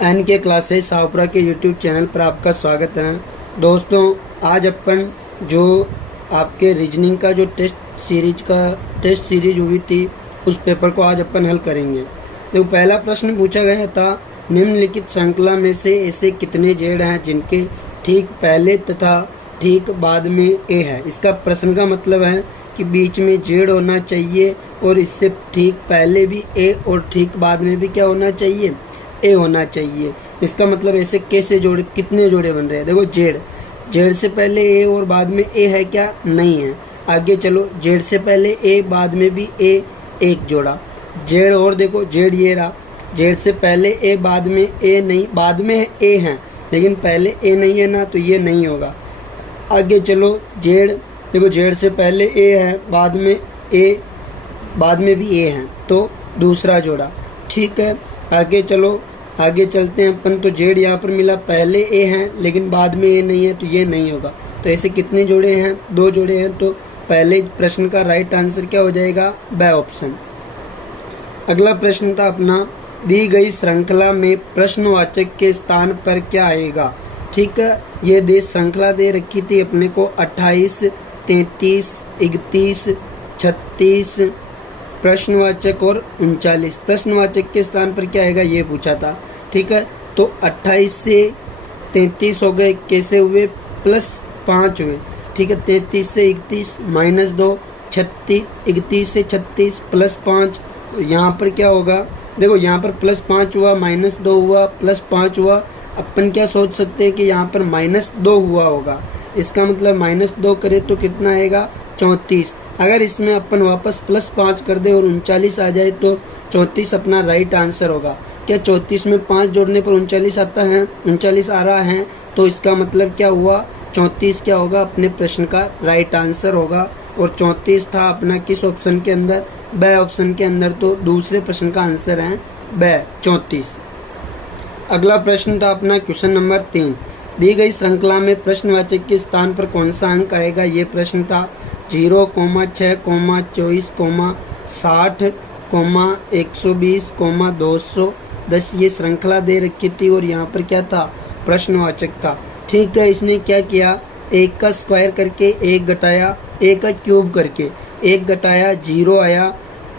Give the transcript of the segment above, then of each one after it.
N के classes Shahpura के YouTube channel पर आपका स्वागत है। दोस्तों, आज अपन जो आपके रीजनिंग का जो टेस्ट सीरीज हुई थी उस पेपर को आज अपन हल करेंगे। तो पहला प्रश्न पूछा गया था, निम्नलिखित श्रृंखला में से ऐसे कितने जेड हैं जिनके ठीक पहले तथा ठीक बाद में ए है। इसका प्रश्न का मतलब है कि बीच में जेड होना चाहिए और इससे ठीक पहले भी ए और ठीक बाद में भी क्या होना चाहिए, ए होना चाहिए। इसका मतलब ऐसे कैसे जोड़े, कितने जोड़े बन रहे हैं। देखो, जेड से पहले ए और बाद में ए है क्या, नहीं है। आगे चलो, जेड से पहले ए बाद में भी ए, एक जोड़ा जेड। और देखो, जेड ये रहा, जेड से पहले ए बाद में ए नहीं, बाद में ए है लेकिन पहले ए नहीं है ना, तो ये नहीं होगा। आगे चलो, जेड, देखो जेड से पहले ए है, बाद में ए, बाद में भी ए है, तो दूसरा जोड़ा, ठीक है। आगे चलो, आगे चलते हैं अपन। तो जेड यहाँ पर मिला, पहले ए है लेकिन बाद में ए नहीं है, तो ये नहीं होगा। तो ऐसे कितने जोड़े हैं, दो जोड़े हैं। तो पहले प्रश्न का राइट आंसर क्या हो जाएगा, ब ऑप्शन। अगला प्रश्न था अपना, दी गई श्रृंखला में प्रश्नवाचक के स्थान पर क्या आएगा। ठीक है, ये दे श्रृंखला दे रखी थी अपने को 28, 33, 31, 36, प्रश्नवाचक और 39। प्रश्नवाचक के स्थान पर क्या आएगा ये पूछा था। ठीक है, तो 28 से 33 हो गए, कैसे हुए, +5 हुए। ठीक है, 33 से 31 -2, 36, 31 से 36 +5। तो यहाँ पर क्या होगा, देखो यहाँ पर +5 हुआ, -2 हुआ, +5 हुआ। अपन क्या सोच सकते हैं कि यहाँ पर -2 हुआ होगा। इसका मतलब -2 करे तो कितना आएगा, 34। अगर इसमें अपन वापस +5 कर दे और 39 आ जाए तो 34 अपना राइट आंसर होगा। क्या 34 में 5 जोड़ने पर 39 आता है, 39 आ रहा है, तो इसका मतलब क्या हुआ, 34 क्या होगा, अपने प्रश्न का राइट आंसर होगा। और 34 था अपना किस ऑप्शन के अंदर, ब ऑप्शन के अंदर। तो दूसरे प्रश्न का आंसर है ब, 34। अगला प्रश्न था अपना क्वेश्चन नंबर 3, दी गई श्रृंखला में प्रश्नवाचक के स्थान पर कौन सा अंक आएगा। ये प्रश्न था 0, 6, 24, 60, 120, 210। ये श्रृंखला दे रखी थी और यहाँ पर क्या था, प्रश्नवाचक था। ठीक है, इसने क्या किया, 1 का स्क्वायर करके 1 घटाया, 1 का क्यूब करके 1 घटाया, 0 आया।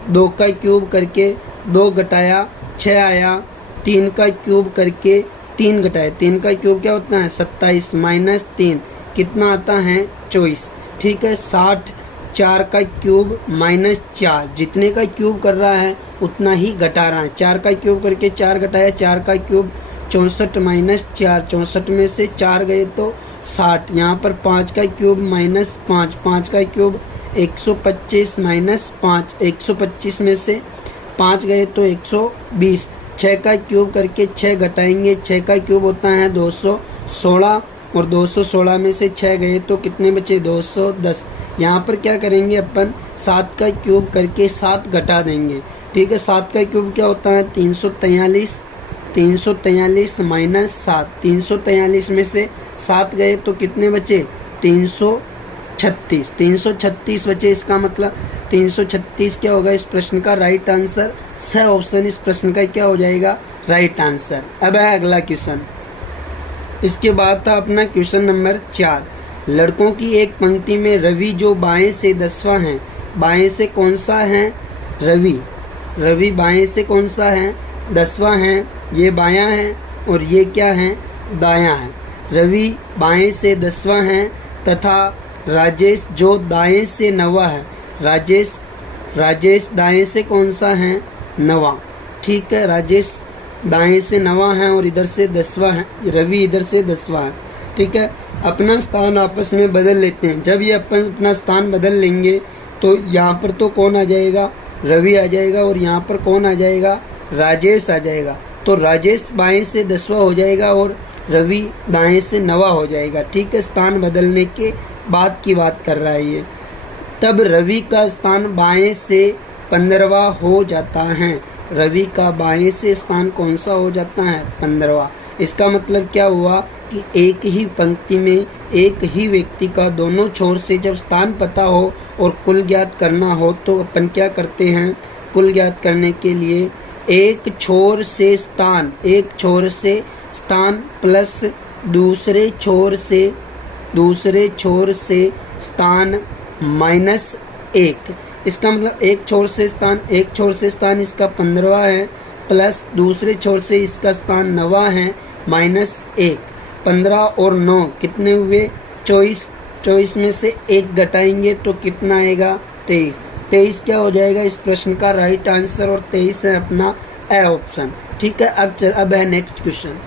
2 का क्यूब करके 2 घटाया, 6 आया। 3 का क्यूब करके 3 घटाया, 3 का क्यूब क्या होता है, 27 -3 कितना आता है, 24। ठीक है, 60, 4 का क्यूब -4, जितने का क्यूब कर रहा है उतना ही घटा रहा है। 4 का क्यूब करके 4 घटाया, 4 का क्यूब 64 -4, 64 में से 4 गए तो 60। यहाँ पर 5 का क्यूब -5, 5 का क्यूब 125 -5, 125 में से 5 गए तो 120। 6 का क्यूब करके 6 घटाएंगे, 6 का क्यूब होता है 216 और 216 में से 6 गए तो कितने बचे, 210। यहाँ पर क्या करेंगे अपन, 7 का क्यूब करके 7 घटा देंगे। ठीक है, 7 का क्यूब क्या होता है, 343, 343 -7, 343 में से 7 गए तो कितने बचे, 336, 336 बचे। इसका मतलब 336 क्या होगा इस प्रश्न का राइट आंसर, स ऑप्शन इस प्रश्न का क्या हो जाएगा, राइट आंसर। अब है अगला क्वेश्चन। इसके बाद था अपना क्वेश्चन नंबर 4, लड़कों की एक पंक्ति में रवि जो बाएं से 10वां है, बाएं से कौन सा है, रवि बाएं से कौन सा है, 10वां है। ये बायां है और ये क्या है, दायां है। रवि बाएं से 10वां है तथा राजेश जो दाएं से 9वां है। राजेश दाएं से कौन सा है, 9वां। ठीक है, राजेश दाएं से 9वां है और इधर से 10वां है, रवि इधर से 10वां है। ठीक है, अपना स्थान आपस में बदल लेते हैं। जब ये अपन अपना स्थान बदल लेंगे तो यहाँ पर तो कौन आ जाएगा, रवि आ जाएगा और यहाँ पर कौन आ जाएगा, राजेश आ जाएगा। तो राजेश बाएं से 10वां हो जाएगा और रवि दाएं से 9वां हो जाएगा। ठीक है, स्थान बदलने के बाद की बात कर रहा है ये। तब रवि का स्थान बाएं से 15वां हो जाता है। रवि का बाएं से स्थान कौन सा हो जाता है, 15वां। इसका मतलब क्या हुआ कि एक ही पंक्ति में एक ही व्यक्ति का दोनों छोर से जब स्थान पता हो और कुल ज्ञात करना हो तो अपन क्या करते हैं, कुल ज्ञात करने के लिए एक छोर से स्थान प्लस दूसरे छोर से स्थान माइनस 1। इसका मतलब एक छोर से स्थान इसका 15वां है, प्लस दूसरे छोर से इसका स्थान 9वां है, माइनस 1। 15 और 9 कितने हुए? 24 में से 1 घटाएंगे तो कितना आएगा? 23। 23 क्या हो जाएगा इस प्रश्न का राइट आंसर, और 23 है अपना ए ऑप्शन। ठीक है, अब है नेक्स्ट क्वेश्चन।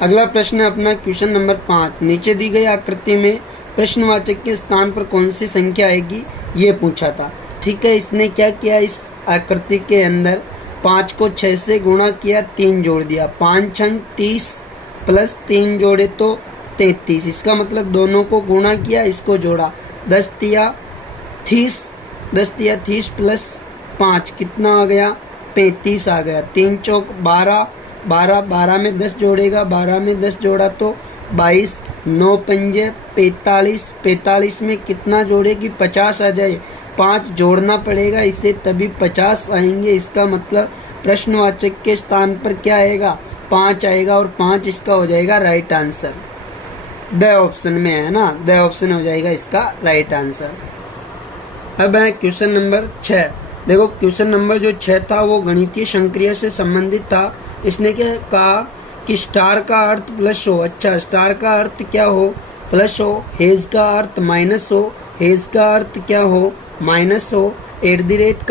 अगला प्रश्न है अपना क्वेश्चन नंबर 5। नीचे दी गई आकृति में प्रश्नवाचक के स्थान पर कौन सी संख्या आएगी, ये पूछा था। ठीक है, इसने क्या किया, इस आकृति के अंदर 5 को 6 से गुणा किया, 3 जोड़ दिया। 5 छंग 30 प्लस 3 जोड़े तो 33। इसका मतलब दोनों को गुणा किया, इसको जोड़ा। 10 तिया 30 प्लस 5 कितना आ गया? 35 आ गया। 3 चौक 12 में 10 जोड़ेगा, 12 में 10 जोड़ा तो 22। 9 पंजे 45 में कितना जोड़ेगी? 50 आ जाए। 5 जोड़ना पड़ेगा इसे, तभी 50 आएंगे। इसका मतलब प्रश्नवाचक के स्थान पर क्या आएगा? 5 आएगा, और 5 इसका हो जाएगा राइट आंसर। द ऑप्शन में है ना, द ऑप्शन हो जाएगा इसका राइट आंसर। अब है क्वेश्चन नंबर 6। देखो क्वेश्चन नंबर जो 6 था वो गणितीय संक्रिया से संबंधित था। इसने क्या कहा कि स्टार का अर्थ प्लस हो। अच्छा, स्टार का अर्थ क्या हो? प्लस हो। हेज का अर्थ माइनस हो। हेज का अर्थ क्या हो? माइनस हो। एट द रेट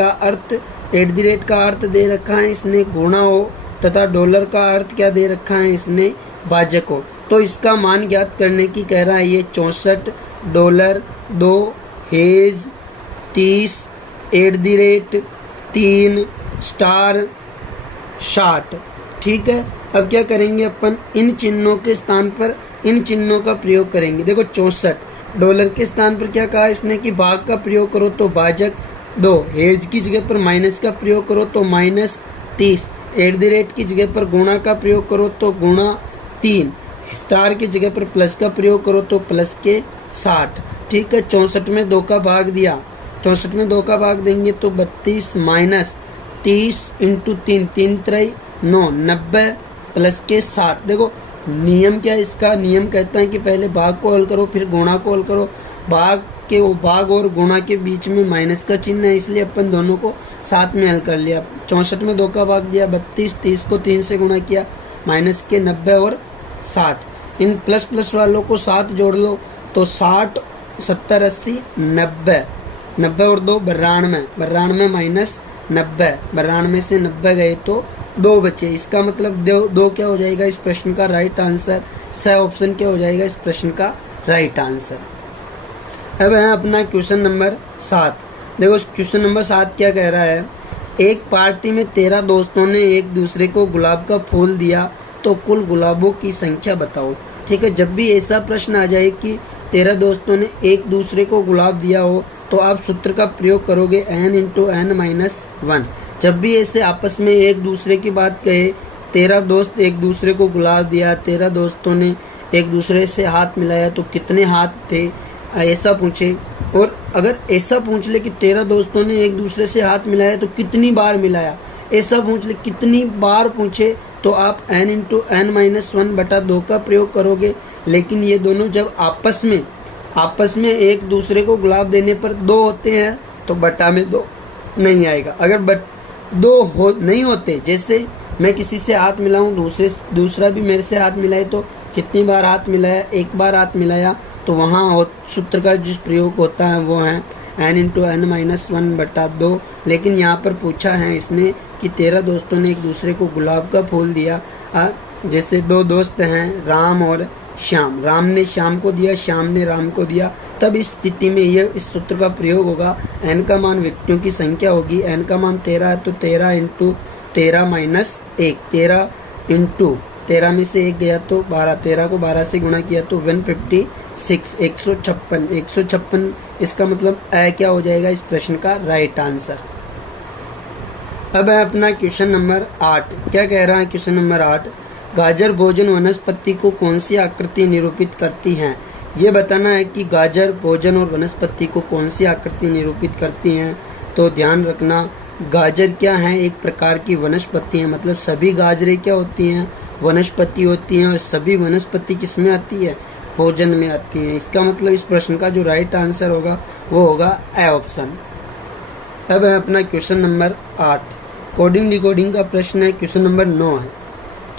का अर्थ दे रखा है इसने गुणा हो, तथा डॉलर का अर्थ क्या दे रखा है इसने? भाजक हो। तो इसका मान ज्ञात करने की कह रहा है ये। 64 dollar 2 hedge 30 at the rate 3 star 60। ठीक है, अब क्या करेंगे अपन? इन चिन्हों के स्थान पर इन चिन्हों का प्रयोग करेंगे। देखो 64 डॉलर के स्थान पर क्या कहा इसने कि भाग का प्रयोग करो तो भाजक 2। हेज की जगह पर माइनस का प्रयोग करो तो माइनस 30। एट द रेट की जगह पर गुणा का प्रयोग करो तो गुणा 3। स्टार की जगह पर प्लस का प्रयोग करो तो प्लस के 60। ठीक है, 64 में 2 का भाग दिया। 64 में 2 का भाग देंगे तो 32 माइनस 30 इंटू 3 3 9 90 प्लस के 60। देखो नियम क्या है इसका? नियम कहता है कि पहले भाग को हल करो फिर गुणा को हल करो। भाग और गुणा के बीच में माइनस का चिन्ह है, इसलिए अपन दोनों को साथ में हल कर लिया। 64 में 2 का भाग दिया, 32 30 को 3 से गुणा किया, माइनस के 90 और 60। इन प्लस वालों को 7 जोड़ लो तो 60 70 80 90 और 2 92 माइनस 90। 92 से 90 गए तो 2 बचे। इसका मतलब 2 क्या हो जाएगा इस प्रश्न का राइट आंसर? स ऑप्शन क्या हो जाएगा इस प्रश्न का राइट आंसर। अब है अपना क्वेश्चन नंबर 7। देखो क्वेश्चन नंबर 7 क्या कह रहा है? एक पार्टी में 13 दोस्तों ने एक दूसरे को गुलाब का फूल दिया, तो कुल गुलाबों की संख्या बताओ। ठीक है, जब भी ऐसा प्रश्न आ जाए कि 13 दोस्तों ने एक दूसरे को गुलाब दिया हो तो आप सूत्र का प्रयोग करोगे n इंटू n माइनस 1। जब भी ऐसे आपस में एक दूसरे की बात कहे, 13 दोस्त एक दूसरे को गुलाब दिया, 13 दोस्तों ने एक दूसरे से हाथ मिलाया तो कितने हाथ थे, ऐसा पूछे। और अगर ऐसा पूछ ले कि 13 दोस्तों ने एक दूसरे से हाथ मिलाया तो कितनी बार मिलाया, ऐसा पूछ ले, कितनी बार पूछे, तो आप n इंटू n माइनस 1 बटा 2 का प्रयोग करोगे। लेकिन ये दोनों जब आपस में एक दूसरे को गुलाब देने पर 2 होते हैं तो बटा में 2 नहीं आएगा। अगर 2 नहीं होते, जैसे मैं किसी से हाथ मिलाऊं, दूसरा भी मेरे से हाथ मिलाए, तो कितनी बार हाथ मिलाया? 1 बार हाथ मिलाया, तो वहाँ सूत्र का जिस प्रयोग होता है वो है n इंटू n माइनस 1 बटा 2। लेकिन यहाँ पर पूछा है इसने कि 13 दोस्तों ने एक दूसरे को गुलाब का फूल दिया। जैसे 2 दोस्त हैं राम और श्याम, राम ने श्याम को दिया, श्याम ने राम को दिया, तब इस स्थिति में ये इस सूत्र का प्रयोग होगा। n का मान व्यक्तियों की संख्या होगी, n का मान 13 है तो 13 इंटू 13 माइनस 1, 13 इंटू 13 में से 1 गया तो 12, 13 को 12 से गुणा किया तो 156 156। इसका मतलब क्या हो जाएगा इस प्रश्न का राइट आंसर। अब है अपना क्वेश्चन नंबर 8। क्या कह रहा है क्वेश्चन नंबर 8? गाजर भोजन वनस्पति को कौन सी आकृति निरूपित करती हैं? ये बताना है कि गाजर भोजन और वनस्पति को कौन सी आकृति निरूपित करती हैं। तो ध्यान रखना, गाजर क्या है? एक प्रकार की वनस्पति है। मतलब सभी गाजरें क्या होती हैं? वनस्पति होती हैं। और सभी वनस्पति किस में आती है? भोजन में आती है। इसका मतलब इस प्रश्न का जो राइट आंसर होगा वो होगा ए ऑप्शन। अब है अपना क्वेश्चन नंबर 8। कोडिंग डिकोडिंग का प्रश्न है, क्वेश्चन नंबर 9 है।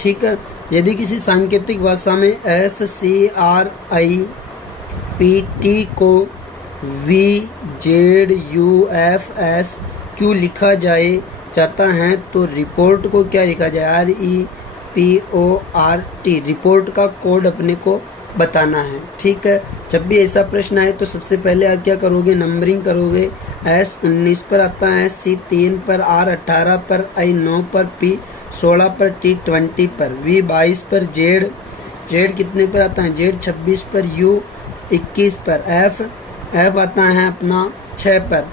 ठीक है। यदि किसी सांकेतिक भाषा में SCRIPT को VZUFSQ लिखा जाता है तो रिपोर्ट को क्या लिखा जाए? REPORT। रिपोर्ट का कोड अपने को बताना है। ठीक है। जब भी ऐसा प्रश्न आए तो सबसे पहले आप क्या करोगे? नंबरिंग करोगे। S19 पर आता है, C3 पर, R18 पर, I9 पर, P16 पर, T20 पर, V22 पर, Z कितने पर आता है? Z26 पर, U21 पर, F आता है अपना 6 पर,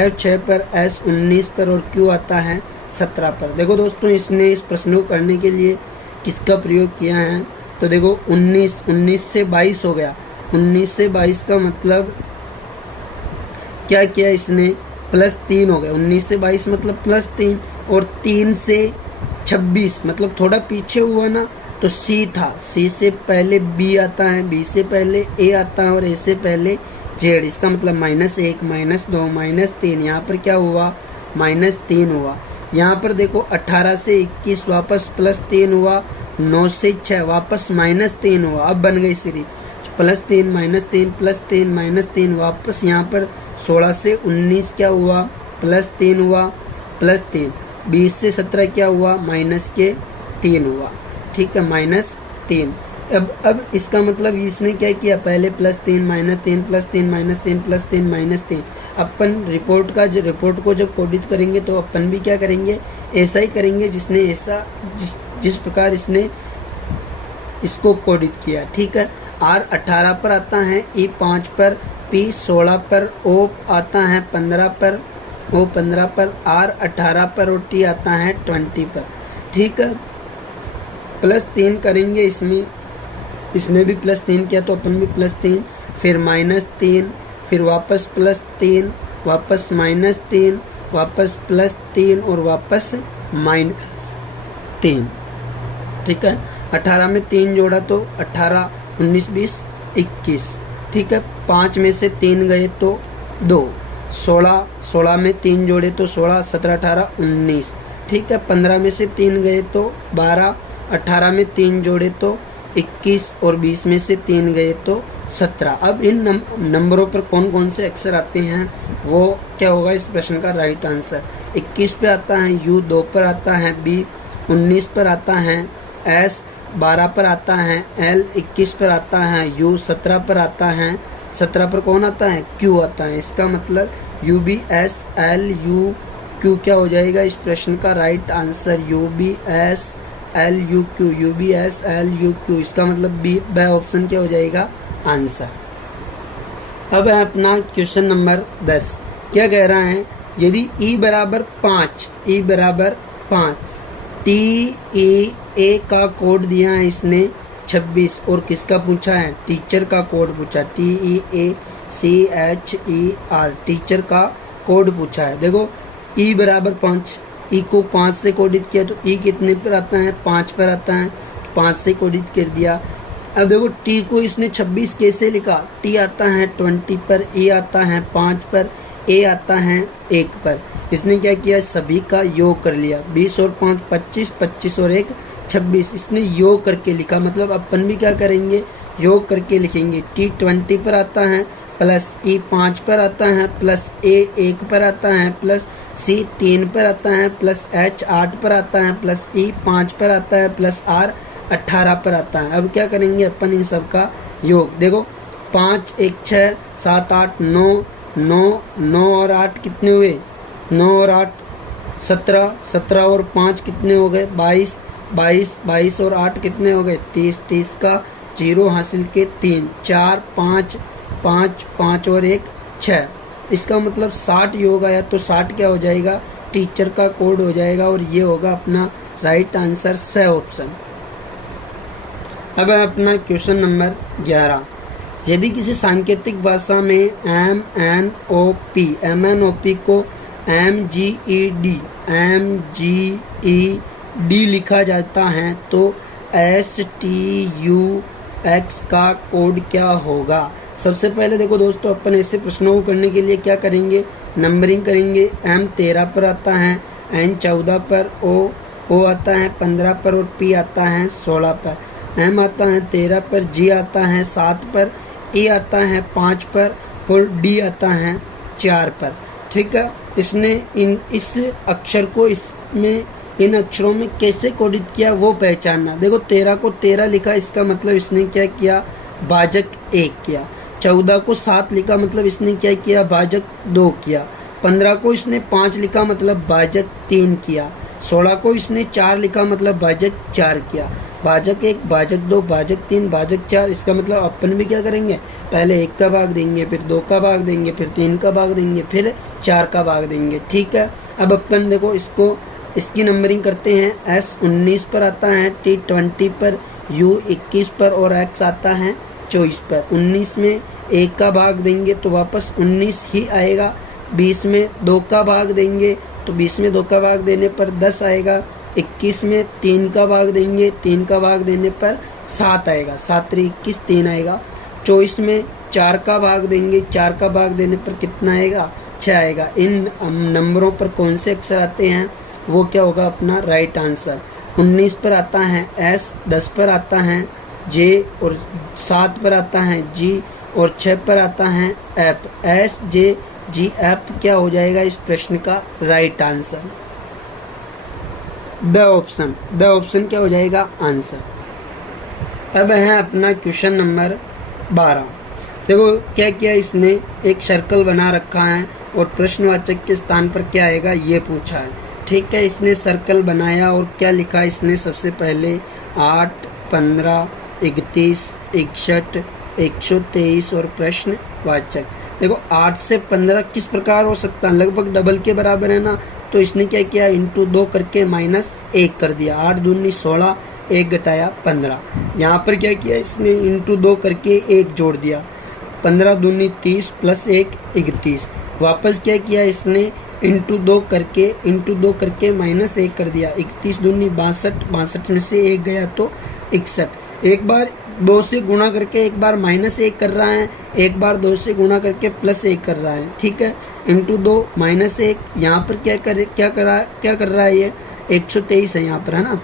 F6 पर, S19 पर और Q आता है 17 पर। देखो दोस्तों, इसने इस प्रश्न को करने के लिए किसका प्रयोग किया है? तो देखो 19 से 22 हो गया। 19 से 22 का मतलब क्या किया इसने? +3 हो गया। 19 से 22 मतलब +3 और 3 से 26 मतलब थोड़ा पीछे हुआ ना, तो C था। C से पहले B आता है, B से पहले A आता है और A से पहले Z। इसका मतलब -1 -2 -3। यहाँ पर क्या हुआ? -3 हुआ। यहाँ पर देखो 18 से 21 वापस +3 हुआ। 9 से 6 वापस -3 हुआ। अब बन गई सीरीज +3 -3 +3 -3 वापस। यहाँ पर 16 से 19 क्या हुआ? +3 हुआ +3। 20 से 17 क्या हुआ? -3 हुआ। ठीक है, -3। अब इसका मतलब इसने क्या किया? पहले +3 -3 +3 -3 +3 -3। अपन रिपोर्ट को जब कोडित करेंगे तो अपन भी क्या करेंगे? ऐसा ही करेंगे जिस प्रकार इसने इसको कोडित किया। ठीक है। R18 पर आता है, E5 पर, P16 पर, O आता है 15 पर, O15 पर, R18 पर और T आता है 20 पर। ठीक है। +3 करेंगे इसमें, इसने भी +3 किया तो अपन भी +3, फिर -3, फिर वापस +3, वापस -3, वापस +3 और वापस -3। ठीक है। 18 में 3 जोड़ा तो 18 19 20 21। ठीक है। 5 में से 3 गए तो 2। 16 में 3 जोड़े तो 16 17 18 19। ठीक है। 15 में से 3 गए तो 12। 18 में 3 जोड़े तो 21 और 20 में से 3 गए तो 17। अब इन नंबरों पर कौन कौन से अक्षर आते हैं वो क्या होगा इस प्रश्न का राइट आंसर? 21 पे आता है U, 2 पर आता है B, 19 पर आता है S, 12 पर आता है L, 21 पर आता है U, 17 पर आता है, 17 पर कौन आता है? Q आता है। इसका मतलब UBSLUQ क्या हो जाएगा इस प्रश्न का राइट आंसर? UBSLUQ UBSLUQ। इसका मतलब B ऑप्शन क्या हो जाएगा आंसर। अब है अपना क्वेश्चन नंबर 10। क्या कह रहा है? यदि E बराबर 5 TEA का कोड दिया है इसने 26 और किसका पूछा है? टीचर का कोड पूछा। TEACHER टीचर का कोड पूछा है। देखो E बराबर 5, E को 5 से कोडित किया तो E कितने पर आता है? 5 पर आता है, 5 से कोडित कर दिया। अब देखो T को इसने 26 कैसे लिखा? T आता है 20 पर, E आता है 5 पर, A आता है 1 पर। इसने क्या किया? सभी का योग कर लिया। 20 और 5 25, 25 और 1 26। इसने योग करके लिखा। मतलब अपन भी क्या करेंगे? योग करके लिखेंगे। T 20 पर आता है प्लस E 5 पर आता है प्लस A 1 पर आता है प्लस C 3 पर आता है प्लस H 8 पर आता है प्लस E 5 पर आता है प्लस R 18 पर आता है। अब क्या करेंगे अपन इन सब का योग? देखो 5 1 6 7 8 9 9 9 और 8 कितने हुए? 9 और 8 17, 17 और 5 कितने हो गए? 22, 22, 22 और 8 कितने हो गए? 30, 30 का 0 हासिल के 3, 4 5 5 5 और 1 6। इसका मतलब 60 योग आया तो 60 क्या हो जाएगा? टीचर का कोड हो जाएगा और ये होगा अपना राइट आंसर स ऑप्शन। अब है अपना क्वेश्चन नंबर 11। यदि किसी सांकेतिक भाषा में MNOP को MGED लिखा जाता है तो STUX का कोड क्या होगा? सबसे पहले देखो दोस्तों, अपन ऐसे प्रश्नों को करने के लिए क्या करेंगे, नंबरिंग करेंगे। M 13 पर आता है, N 14 पर, O आता है 15 पर और P आता है 16 पर। M आता है 13 पर, G आता है 7 पर, E आता है 5 पर और D आता है 4 पर। ठीक है, इसने इस अक्षर को इसमें इन अक्षरों में कैसे कोडित किया वो पहचानना। देखो 13 को 13 लिखा, इसका मतलब इसने क्या किया, भाजक 1 किया। 14 को 7 लिखा, मतलब इसने क्या किया, भाजक 2 किया। 15 को इसने 5 लिखा, मतलब भाजक 3 किया। 16 को इसने 4 लिखा, मतलब भाजक 4 किया। भाजक 1, भाजक 2, भाजक 3, भाजक 4, इसका मतलब अपन भी क्या करेंगे, पहले 1 का भाग देंगे, फिर 2 का भाग देंगे, फिर 3 का भाग देंगे, फिर 4 का भाग देंगे। ठीक है, अब अपन देखो इसकी नंबरिंग करते हैं। S 19 पर आता है, T 20 पर, U 21 पर और X आता है 24 पर। 19 में 1 का भाग देंगे तो वापस 19 ही आएगा। 20 में 2 का भाग देंगे तो 20 में 2 का भाग देने पर 10 आएगा। 21 में 3 का भाग देंगे, 3 का भाग देने पर 7 आएगा। 7 3 21, 3 आएगा। 24 में 4 का भाग देंगे, 4 का भाग देने पर कितना आएगा, 6 आएगा। इन नंबरों पर कौन से अक्षर आते हैं वो क्या होगा अपना राइट आंसर। 19 पर आता है S, 10 पर आता है J और 7 पर आता है G और 6 पर आता है F। S J G F क्या हो जाएगा इस प्रश्न का राइट आंसर। द ऑप्शन क्या हो जाएगा आंसर। अब है अपना क्वेश्चन नंबर 12। देखो क्या किया इसने, एक सर्कल बना रखा है और प्रश्नवाचक के स्थान पर क्या आएगा ये पूछा है। ठीक है, इसने सर्कल बनाया और क्या लिखा इसने, सबसे पहले 8, 15, 31, 61, 123 और प्रश्नवाचक। देखो 8 से 15 किस प्रकार हो सकता है, लगभग डबल के बराबर है ना, तो इसने क्या किया, इंटू 2 करके -1 कर दिया। 8 दूनी 16, 1 घटाया 15। यहाँ पर क्या किया इसने, इंटू 2 करके 1 जोड़ दिया। 15 दूनी 30 प्लस 1 31। वापस क्या किया इसने, इंटू 2 करके -1 कर दिया। 31 दूनी 62, 62 में से 1 गया तो 61। एक बार 2 से गुणा करके एक बार -1 कर रहा है, एक बार 2 से गुणा करके +1 कर रहा है। ठीक है, इंटू 2 -1। यहाँ पर क्या कर रहा है ये 123 है यहाँ पर, है ना।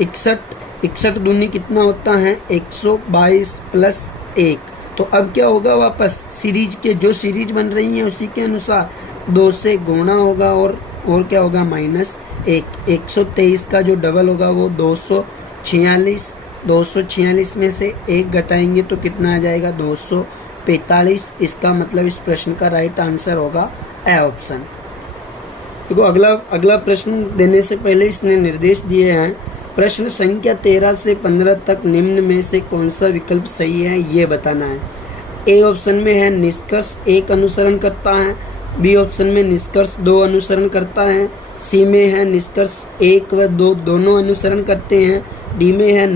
61 दूनी कितना होता है 122 प्लस 1। तो अब क्या होगा, वापस सीरीज के जो सीरीज बन रही है उसी के अनुसार 2 से गुणा होगा और क्या होगा -1। 123 का जो डबल होगा वो 246। 246 में से 1 घटाएंगे तो कितना आ जाएगा 245। इसका मतलब इस प्रश्न का राइट आंसर होगा ए ऑप्शन। देखो अगला प्रश्न देने से पहले इसने निर्देश दिए हैं। प्रश्न संख्या 13 से 15 तक निम्न में से कौन सा विकल्प सही है ये बताना है। ए ऑप्शन में है निष्कर्ष 1 अनुसरण करता है, बी ऑप्शन में निष्कर्ष 2 अनुसरण करता है, सी में है निष्कर्ष 1 व 2 दोनों अनुसरण करते हैं, डी में है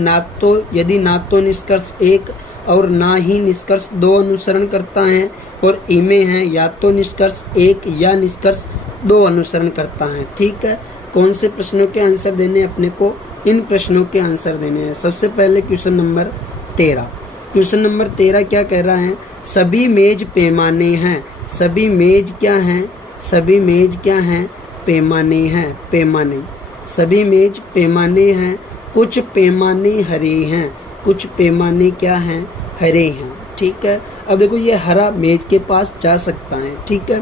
यदि ना तो निष्कर्ष 1 और ना ही निष्कर्ष 2 अनुसरण करता है, और ई में है या तो निष्कर्ष 1 या निष्कर्ष 2 अनुसरण करता है। ठीक है, कौन से प्रश्नों के आंसर देने अपने को, इन प्रश्नों के आंसर देने हैं। सबसे पहले क्वेश्चन नंबर 13। क्वेश्चन नंबर 13 क्या कह रहा है, सभी मेज पैमाने हैं। सभी मेज क्या हैं, सभी मेज क्या हैं, पैमाने हैं, पैमाने। सभी मेज पैमाने हैं, कुछ पैमाने हरे हैं, कुछ पैमाने क्या हैं, हरे हैं। ठीक है, अब देखो ये हरा मेज के पास जा सकता है। ठीक है,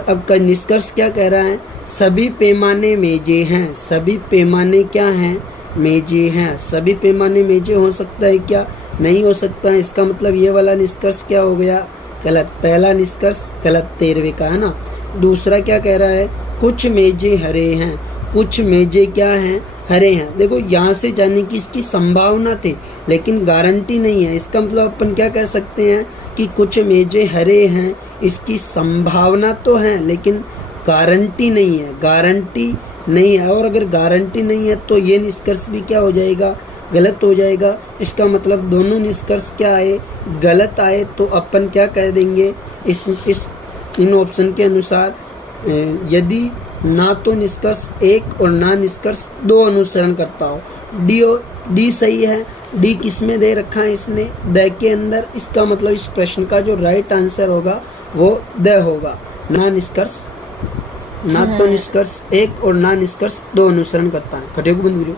अब का निष्कर्ष क्या कह रहा है, सभी पैमाने मेजे हैं। सभी पैमाने क्या हैं, मेजे हैं। सभी पैमाने मेजे हो सकता है क्या, नहीं हो सकता है। इसका मतलब ये वाला निष्कर्ष क्या हो गया, गलत। पहला निष्कर्ष गलत 13वें का, है ना। दूसरा क्या कह रहा है, कुछ मेजे हरे हैं। कुछ मेजे क्या हैं, हरे हैं। देखो यहाँ से जाने की इसकी संभावना थी लेकिन गारंटी नहीं है। इसका मतलब अपन क्या कह सकते हैं कि कुछ मेजे हरे हैं, इसकी संभावना तो है लेकिन गारंटी नहीं है, गारंटी नहीं है। और अगर गारंटी नहीं है तो ये निष्कर्ष भी क्या हो जाएगा, गलत हो जाएगा। इसका मतलब दोनों निष्कर्ष क्या आए, गलत आए। तो अपन क्या कह देंगे इन ऑप्शन के अनुसार यदि ना तो निष्कर्ष 1 और ना निष्कर्ष 2 अनुसरण करता हो। डी सही है। डी किस में दे रखा है इसने? द के अंदर। इसका मतलब इस प्रश्न का जो राइट आंसर होगा वो द होगा। ना तो निष्कर्ष 1 और ना निष्कर्ष 2 अनुसरण करता है। खटे को बंद वीडियो।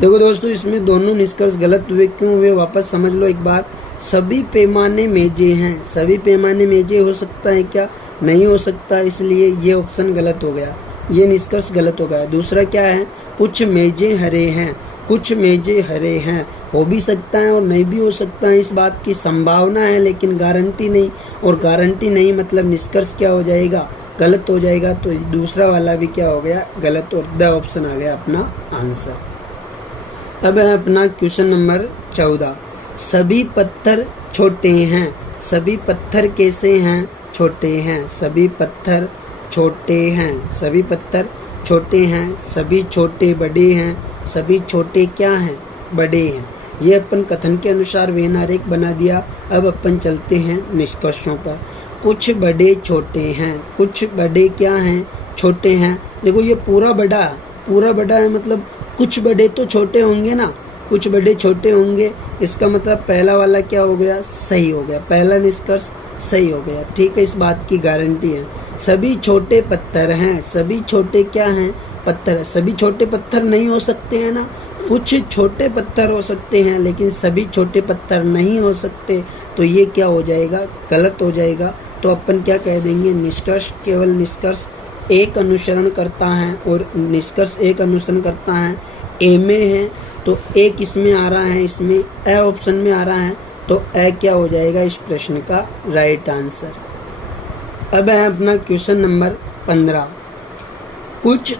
देखो दोस्तों, इसमें दोनों निष्कर्ष गलत हुए। क्यों हुए वापस समझ लो एक बार। सभी पैमाने मेजे हैं। सभी पैमाने मेजे हो सकता है क्या? नहीं हो सकता, इसलिए ये ऑप्शन गलत हो गया, ये निष्कर्ष गलत हो गया। दूसरा क्या है? कुछ मेजे हरे हैं। कुछ मेजे हरे हैं हो भी सकता है और नहीं भी हो सकता है, इस बात की संभावना है लेकिन गारंटी नहीं। और गारंटी नहीं मतलब निष्कर्ष क्या हो जाएगा? गलत हो जाएगा। तो दूसरा वाला भी क्या हो गया? गलत। और द ऑप्शन आ गया अपना आंसर। अब है अपना क्वेश्चन नंबर 14। सभी पत्थर छोटे हैं। सभी पत्थर कैसे हैं? छोटे हैं। सभी पत्थर छोटे हैं। सभी पत्थर छोटे हैं। सभी छोटे बड़े हैं। सभी छोटे क्या हैं? बड़े हैं। ये अपन कथन के अनुसार वेन आरेख बना दिया। अब अपन चलते हैं निष्कर्षों पर। कुछ बड़े छोटे हैं। कुछ बड़े क्या हैं? छोटे हैं। देखो ये पूरा बड़ा है मतलब कुछ बड़े तो छोटे होंगे ना, कुछ बड़े छोटे होंगे। इसका मतलब पहला वाला क्या हो गया? सही हो गया। पहला निष्कर्ष सही हो गया। ठीक है, इस बात की गारंटी है। सभी छोटे पत्थर हैं। सभी छोटे क्या हैं? पत्थर। सभी छोटे पत्थर नहीं हो सकते हैं ना, कुछ छोटे पत्थर हो सकते हैं लेकिन सभी छोटे पत्थर नहीं हो सकते। तो ये क्या हो जाएगा? गलत हो जाएगा। तो अपन क्या कह देंगे? निष्कर्ष केवल निष्कर्ष 1 अनुसरण करता है और निष्कर्ष 1 अनुसरण करता है। ए में है तो ए किस में आ रहा है? इसमें ए ऑप्शन में आ रहा है। तो ए क्या हो जाएगा इस प्रश्न का राइट आंसर। अब है अपना क्वेश्चन नंबर 15। कुछ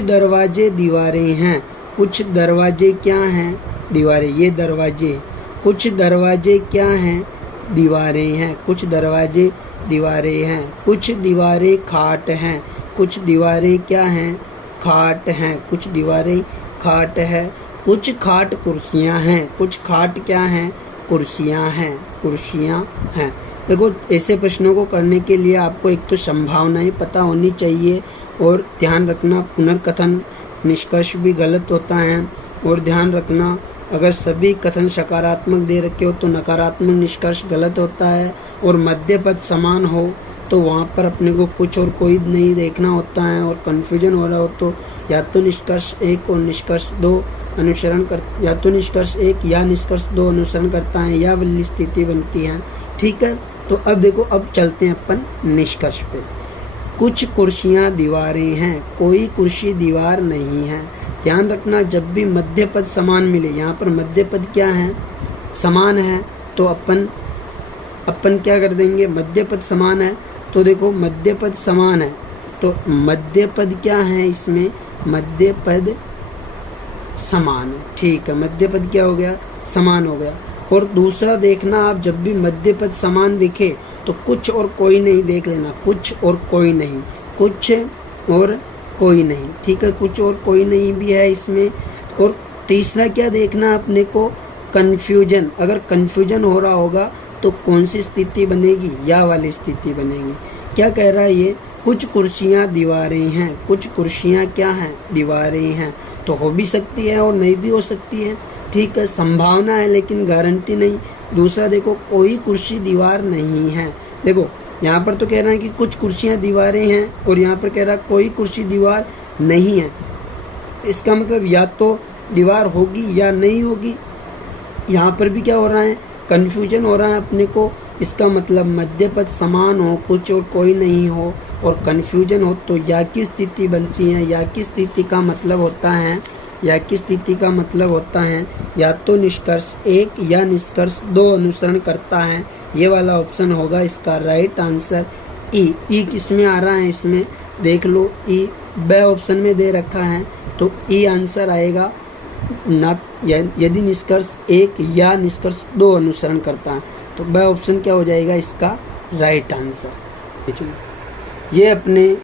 दरवाजे दीवारें हैं। कुछ दरवाजे क्या हैं? दीवारें। ये दरवाजे। कुछ दरवाजे क्या हैं? दीवारें हैं। कुछ दरवाजे दीवारें हैं। कुछ दीवारें खाट हैं। कुछ दीवारें क्या हैं? खाट हैं। कुछ दीवारें खाट है। कुछ खाट कुर्सियां हैं। कुछ खाट क्या हैं? कुर्सियां हैं। कुर्सियां हैं। देखो, ऐसे प्रश्नों को करने के लिए आपको एक तो संभावनाएं पता होनी चाहिए और ध्यान रखना पुनर्कथन निष्कर्ष भी गलत होता है। और ध्यान रखना अगर सभी कथन सकारात्मक दे रखे हो तो नकारात्मक निष्कर्ष गलत होता है। और मध्य पद समान हो तो वहाँ पर अपने को कुछ और कोई नहीं देखना होता है। और कन्फ्यूजन हो रहा हो तो या तो निष्कर्ष 1 और निष्कर्ष 2 अनुसरण कर, या तो निष्कर्ष 1 या निष्कर्ष 2 अनुसरण करता है, या वाली स्थिति बनती है। ठीक है, तो अब देखो, अब चलते हैं अपन निष्कर्ष पे। कुछ कुर्सियां दीवारें हैं। कोई कुर्सी दीवार नहीं है। ध्यान रखना, जब भी मध्य पद समान मिले, यहाँ पर मध्य पद क्या है? समान है। तो अपन क्या कर देंगे? मध्य पद समान है तो देखो मध्य पद समान है तो मध्य पद क्या है? इसमें मध्य पद समान है। ठीक है, मध्य पद क्या हो गया? समान हो गया। और दूसरा देखना, आप जब भी मध्य पद समान दिखे तो कुछ और कोई नहीं देख लेना। कुछ और कोई नहीं, कुछ और कोई नहीं। ठीक है, कुछ और कोई नहीं भी है इसमें। और तीसरा क्या देखना अपने को? कंफ्यूजन। अगर कंफ्यूजन हो रहा होगा तो कौन सी स्थिति बनेगी? या वाली स्थिति बनेगी। क्या कह रहा है ये? कुछ कुर्सियां दीवारें हैं। कुछ कुर्सियां क्या हैं? दीवारें हैं। तो हो भी सकती है और नहीं भी हो सकती है। ठीक है, संभावना है लेकिन गारंटी नहीं। दूसरा देखो, कोई कुर्सी दीवार नहीं है। देखो यहाँ पर तो कह रहा है कि कुछ कुर्सियां दीवारें हैं और यहाँ पर कह रहा है कोई कुर्सी दीवार नहीं है। इसका मतलब या तो दीवार होगी या नहीं होगी। यहाँ पर भी क्या हो रहा है? कंफ्यूजन हो रहा है अपने को। इसका मतलब मध्य पद समान हो, कुछ और कोई नहीं हो और कंफ्यूजन हो तो या की स्थिति बनती है। या की स्थिति का मतलब होता है, या की स्थिति का मतलब होता है या तो निष्कर्ष 1 या निष्कर्ष 2 अनुसरण करता है। ये वाला ऑप्शन होगा इसका राइट आंसर। ई किस में आ रहा है? इसमें देख लो, ई ब ऑप्शन में दे रखा है तो ई आंसर आएगा ना। यदि निष्कर्ष 1 या निष्कर्ष 2 अनुसरण करता है तो ब ऑप्शन क्या हो जाएगा इसका राइट आंसर। ये अपने